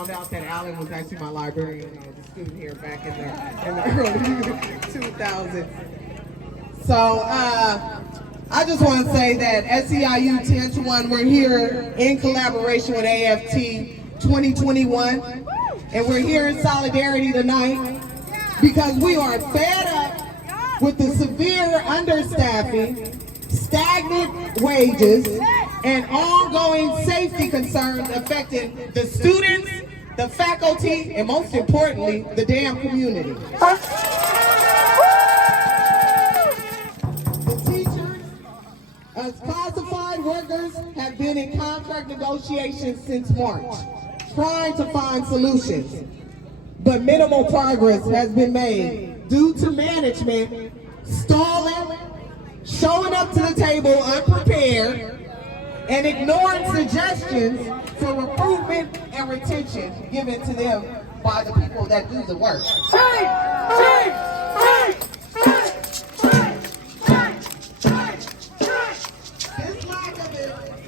found out that Alan was actually my librarian when I was a student here back in the early 2000s. So I just want to say that SEIU 10-1, we're here in collaboration with AFT 2021, and we're here in solidarity tonight because we are fed up with the severe understaffing, stagnant wages, and ongoing safety concerns affecting the students, the faculty, and most importantly, the damn community. The teachers, as classified workers, have been in contract negotiations since March, trying to find solutions. But minimal progress has been made due to management stalling, showing up to the table unprepared, and ignoring suggestions for recruitment and retention given to them by the people that do the work. This lack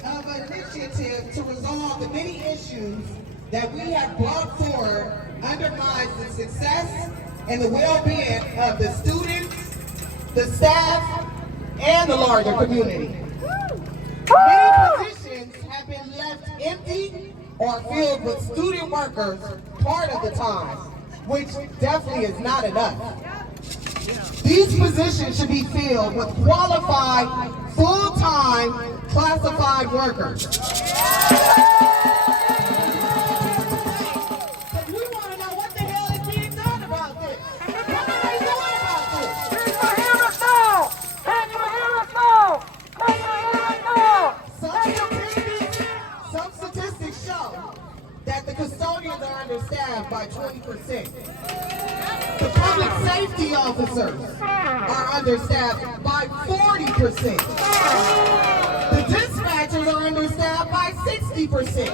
of initiative to resolve the many issues that we have brought forward undermines the success and the well-being of the students, the staff, and the larger community. Many positions have been left empty or filled with student workers part of the time, which definitely is not enough. These positions should be filled with qualified, full-time, classified workers. Custodians are understaffed by 20%. The public safety officers are understaffed by 40%. The dispatchers are understaffed by 60%.